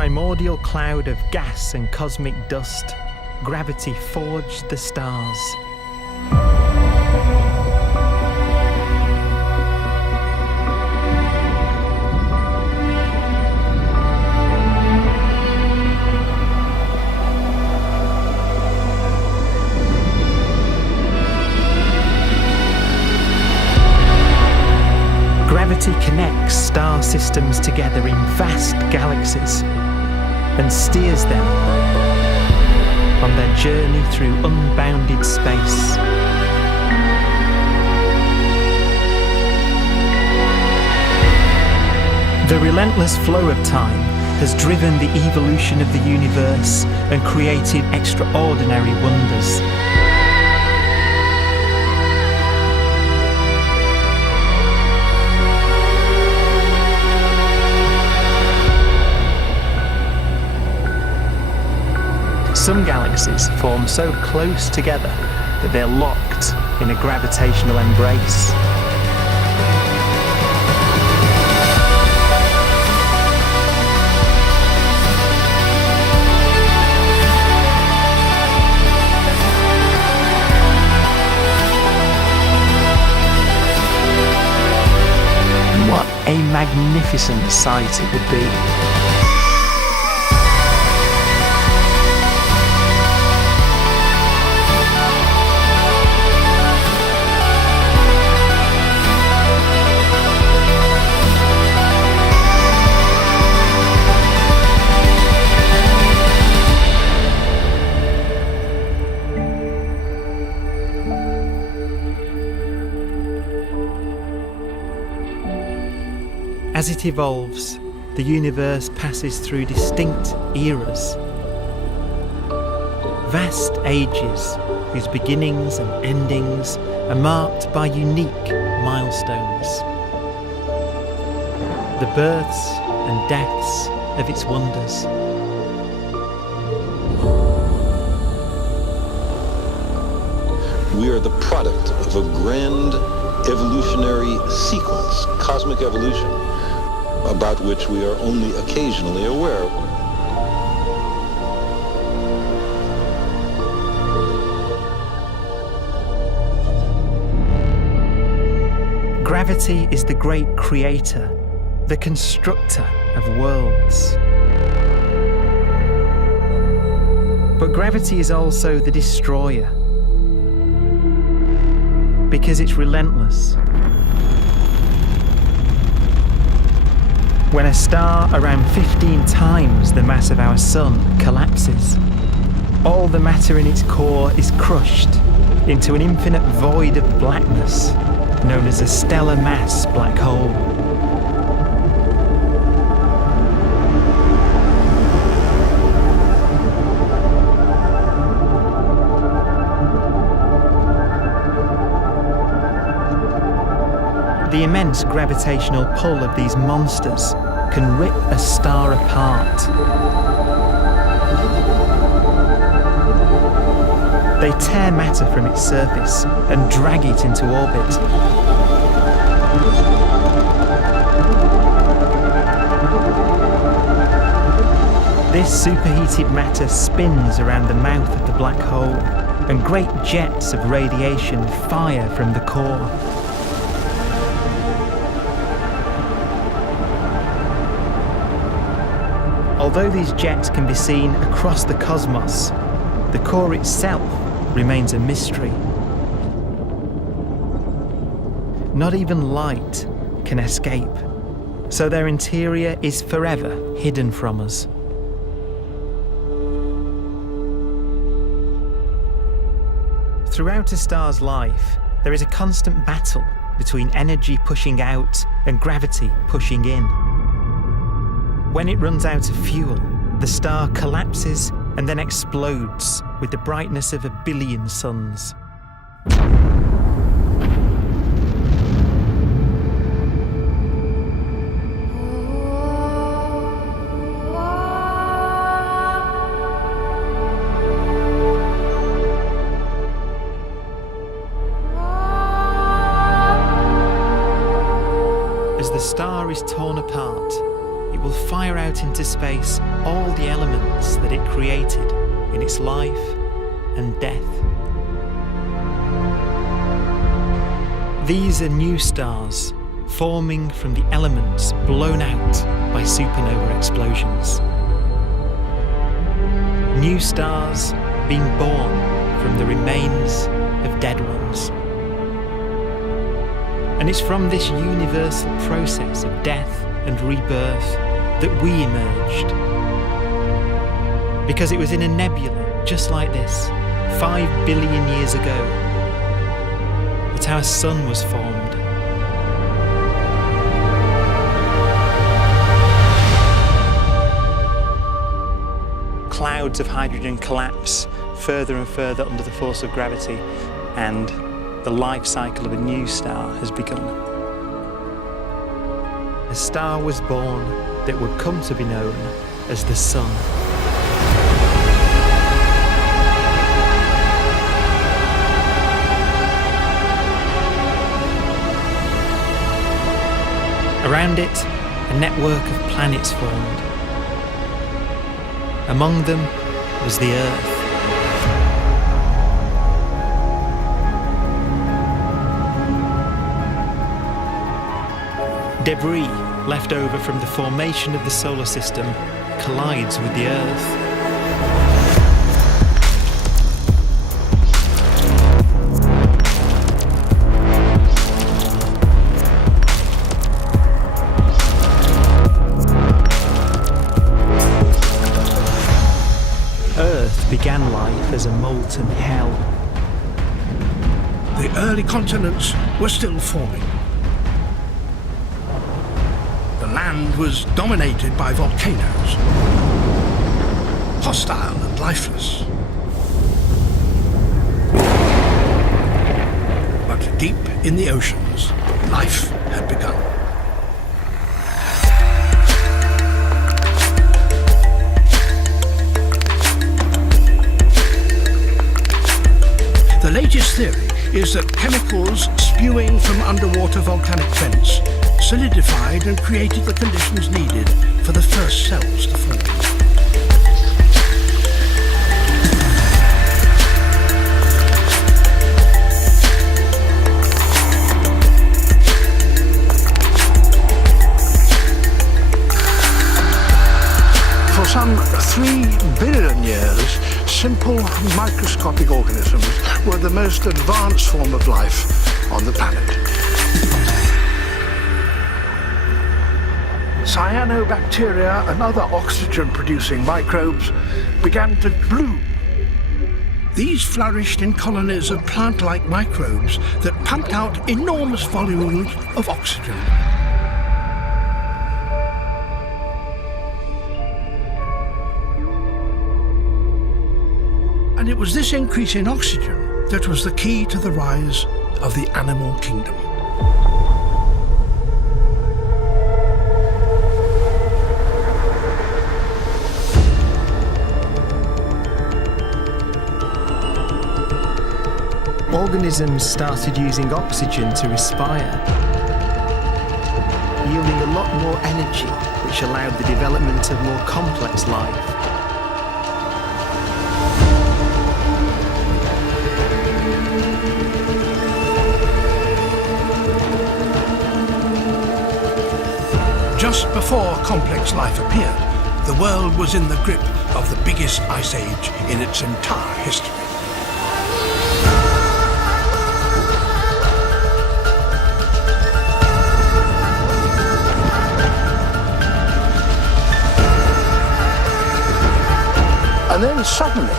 primordial cloud of gas and cosmic dust, gravity forged the stars. Gravity connects star systems together in vast galaxies and steers them on their journey through unbounded space. The relentless flow of time has driven the evolution of the universe and created extraordinary wonders. Some galaxies form so close together that they're locked in a gravitational embrace. What a magnificent sight it would be. As it evolves, the universe passes through distinct eras. Vast ages whose beginnings and endings are marked by unique milestones. The births and deaths of its wonders. We are the product of a grand evolutionary sequence, cosmic evolution, about which we are only occasionally aware. Gravity is the great creator, the constructor of worlds. But gravity is also the destroyer, because it's relentless. When a star around 15 times the mass of our sun collapses, all the matter in its core is crushed into an infinite void of blackness known as a stellar mass black hole. The immense gravitational pull of these monsters can rip a star apart. They tear matter from its surface and drag it into orbit. This superheated matter spins around the mouth of the black hole, and great jets of radiation fire from the core. Although these jets can be seen across the cosmos, the core itself remains a mystery. Not even light can escape, so their interior is forever hidden from us. Throughout a star's life, there is a constant battle between energy pushing out and gravity pushing in. When it runs out of fuel, the star collapses and then explodes with the brightness of 1 billion suns. As the star is torn apart, it will fire out out into space all the elements that it created in its life and death. These are new stars forming from the elements blown out by supernova explosions. New stars being born from the remains of dead ones. And it's from this universal process of death and rebirth that we emerged. Because it was in a nebula just like this, 5 billion years ago, that our sun was formed. Clouds of hydrogen collapse further and further under the force of gravity, and the life cycle of a new star has begun. A star was born that would come to be known as the Sun. Around it, a network of planets formed. Among them was the Earth. Debris left over from the formation of the solar system collides with the Earth. Earth began life as a molten hell. The early continents were still forming. The land was dominated by volcanoes, hostile and lifeless. But deep in the oceans, life had begun. The latest theory is that chemicals spewing from underwater volcanic vents solidified and created the conditions needed for the first cells to form. For some 3 billion years, simple microscopic organisms were the most advanced form of life on the planet. Cyanobacteria and other oxygen-producing microbes began to bloom. These flourished in colonies of plant-like microbes that pumped out enormous volumes of oxygen. And it was this increase in oxygen that was the key to the rise of the animal kingdom. Organisms started using oxygen to respire, yielding a lot more energy, which allowed the development of more complex life. Just before complex life appeared, the world was in the grip of the biggest ice age in its entire history. And then suddenly,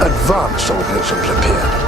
advanced organisms appeared.